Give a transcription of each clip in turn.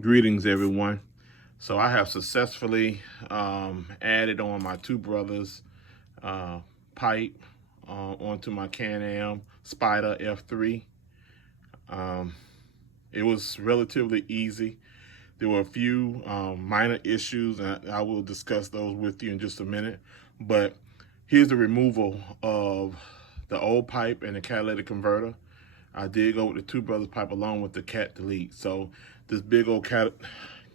Greetings, everyone. So I have successfully added on my two brothers' pipe onto my Can-Am Spyder F3. Um, it was relatively easy. There were a few minor issues, and I will discuss those with you in just a minute. But here's the removal of the old pipe and the catalytic converter. I did go with the two brothers pipe along with the cat delete. So this big old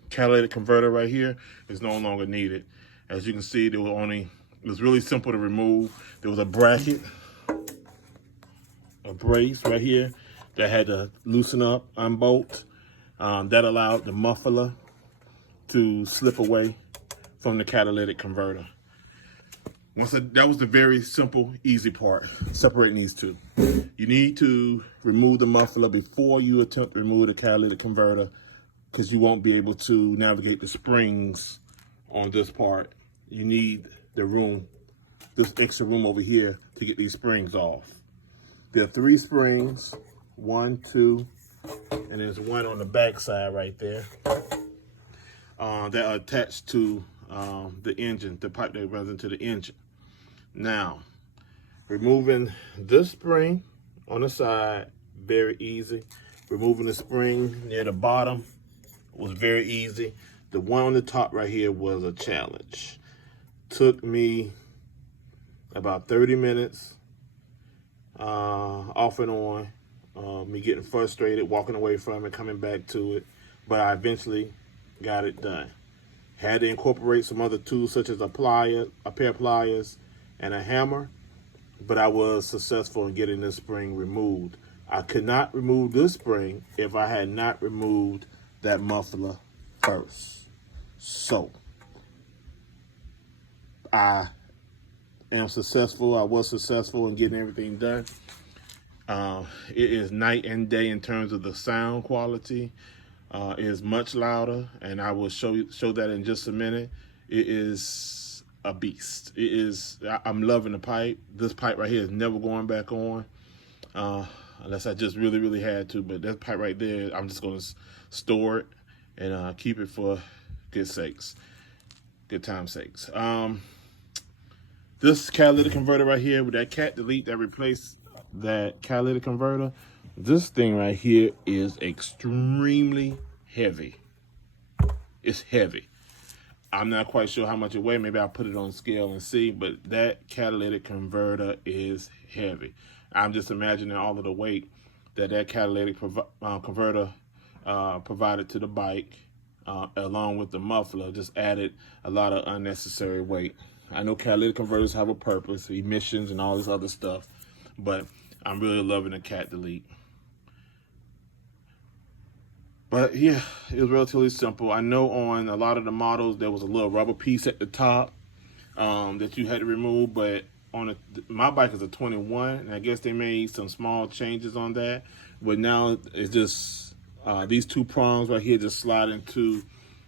catalytic converter right here is no longer needed. As you can see, it was really simple to remove. There was a bracket, a brace right here that had to loosen up, unbolt. That allowed the muffler to slip away from the catalytic converter. That was the very simple, easy part, separating these two. You need to remove the muffler before you attempt to remove the catalytic converter, because you won't be able to navigate the springs on this part. You need the room, this extra room over here, to get these springs off. There are 3 springs, 1, 2, and there's one on the back side right there that are attached to the engine, the pipe that runs into the engine. Now, removing this spring on the side, very easy. Removing the spring near the bottom was very easy. The one on the top right here was a challenge. Took me about 30 minutes off and on, me getting frustrated, walking away from it, coming back to it, but I eventually got it done. Had to incorporate some other tools such as a pair of pliers, and a hammer, but I was successful in getting this spring removed. I could not remove this spring if I had not removed that muffler first. So, I was successful in getting everything done. It is night and day in terms of the sound quality. It is much louder, and I will show that in just a minute. It is a beast. I'm loving the pipe. This pipe right here is never going back on, unless I just really, really had to. But that pipe right there, I'm just going to store it and keep it for good time's sakes. This catalytic converter right here with that cat delete that replaced that catalytic converter, this thing right here is extremely heavy. It's heavy. I'm not quite sure how much it weighs. Maybe I'll put it on scale and see, but that catalytic converter is heavy. I'm just imagining all of the weight that catalytic converter provided to the bike, along with the muffler, just added a lot of unnecessary weight. I know catalytic converters have a purpose, emissions and all this other stuff, but I'm really loving the cat delete. But yeah, it was relatively simple. I know on a lot of the models there was a little rubber piece at the top that you had to remove, but my bike is a 21, and I guess they made some small changes on that. But now it's just these 2 prongs right here just slide into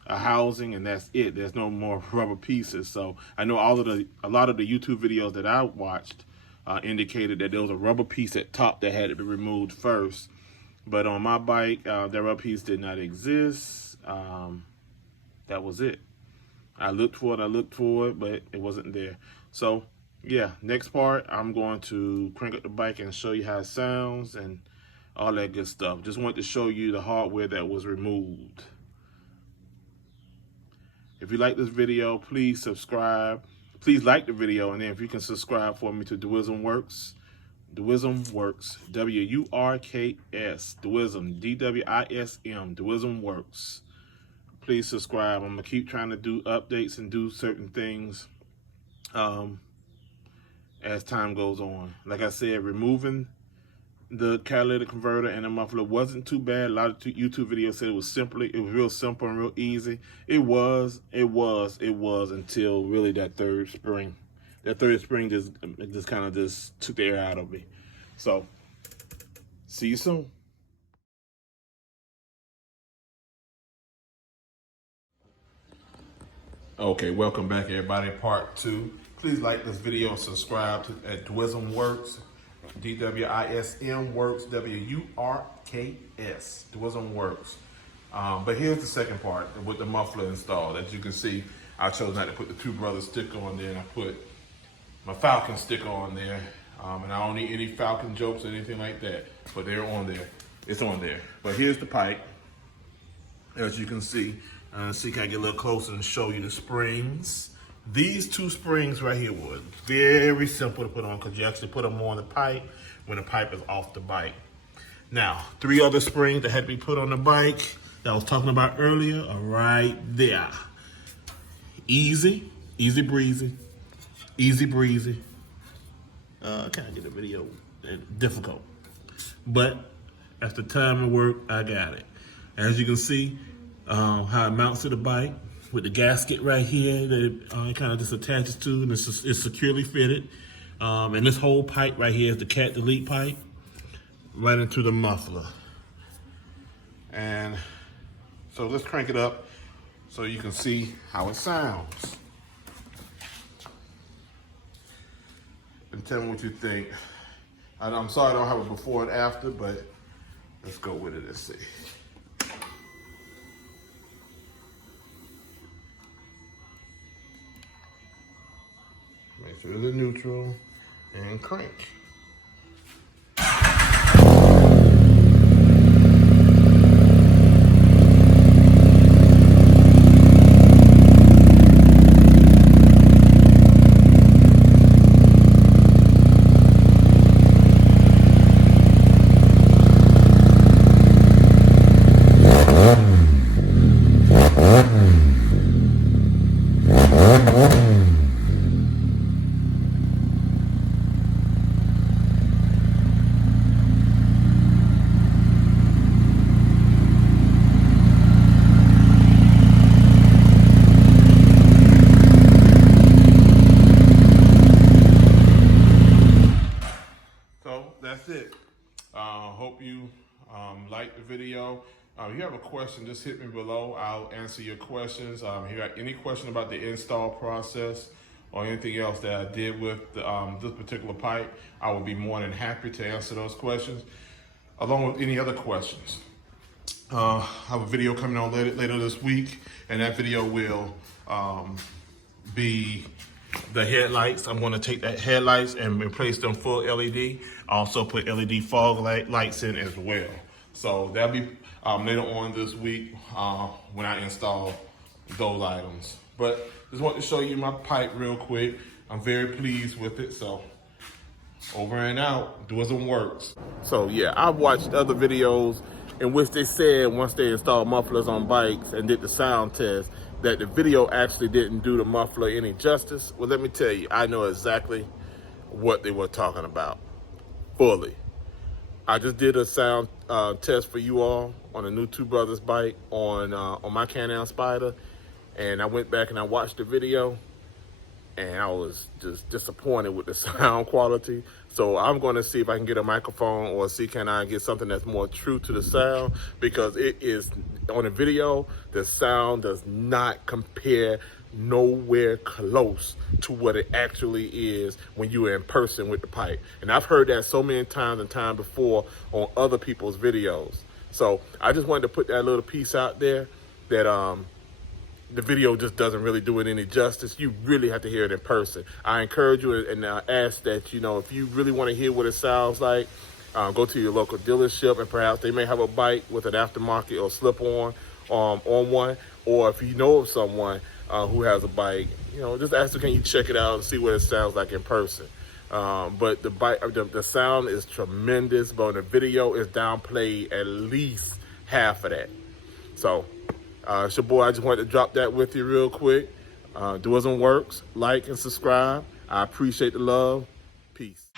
a housing, and that's it. There's no more rubber pieces. So I know a lot of the YouTube videos that I watched indicated that there was a rubber piece at top that had to be removed first. But on my bike, that rubber piece did not exist. That was it. I looked for it, but it wasn't there. So, yeah, next part, I'm going to crank up the bike and show you how it sounds and all that good stuff. Just wanted to show you the hardware that was removed. If you like this video, please subscribe. Please like the video, and then if you can subscribe for me to Dwism Works. Dwism Works, W-U-R-K-S, Dwism, D-W-I-S-M, Dwism Works. Please subscribe. I'm going to keep trying to do updates and do certain things as time goes on. Like I said, removing the catalytic converter and the muffler wasn't too bad. A lot of YouTube videos said it was real simple and real easy. It was until really that third spring. That third spring just kind of took the air out of me. So, see you soon. Okay, welcome back, everybody. Part 2. Please like this video and subscribe at Dwism Works, D-W-I-S-M Works, W-U-R-K-S, Dwism Works. But here's the second part with the muffler installed. As you can see, I chose not to put the Two Brothers sticker on there, and I put my Falcon sticker on there. And I don't need any Falcon jokes or anything like that, but they're on there. It's on there. But here's the pipe. As you can see, can I get a little closer and show you the springs? These two springs right here were very simple to put on because you actually put them on the pipe when the pipe is off the bike. Now, 3 other springs that had to be put on the bike that I was talking about earlier are right there. Easy, easy breezy, easy breezy. I can't get the video difficult, but at the time of work, I got it. As you can see, how it mounts to the bike with the gasket right here that it kind of just attaches to, and it's securely fitted. And this whole pipe right here is the cat delete pipe right into the muffler. And so let's crank it up so you can see how it sounds. And tell me what you think. I'm sorry I don't have a before and after, but let's go with it and see. Make sure it's neutral and crank. That's it. Hope you like the video. If you have a question, just hit me below. I'll answer your questions. If you have any question about the install process or anything else that I did with this particular pipe, I will be more than happy to answer those questions, along with any other questions. I have a video coming on later this week, and that video will be the headlights. I'm going to take that headlights and replace them full LED. I also put LED fog lights in as well. So that'll be later on this week when I install those items. But just want to show you my pipe real quick. I'm very pleased with it. So over and out, does and works. So yeah, I've watched other videos in which they said once they installed mufflers on bikes and did the sound test, that the video actually didn't do the muffler any justice. Well, let me tell you, I know exactly what they were talking about, fully. I just did a sound test for you all on a new Two Brothers bike on my Am Spyder, and I went back and I watched the video, and I was just disappointed with the sound quality. So I'm going to see if I can get a microphone or see can I get something that's more true to the sound, because it is, on the video, the sound does not compare nowhere close to what it actually is when you're in person with the pipe. And I've heard that so many times and time before on other people's videos. So I just wanted to put that little piece out there that the video just doesn't really do it any justice. You really have to hear it in person. I encourage you and ask that, you know, if you really want to hear what it sounds like, go to your local dealership, and perhaps they may have a bike with an aftermarket or slip-on on one. Or if you know of someone who has a bike, you know, just ask them, can you check it out and see what it sounds like in person. But the sound is tremendous, but on the video is downplayed at least half of that. So it's your boy. I just wanted to drop that with you real quick. Doers and Works, like and subscribe. I appreciate the love. Peace.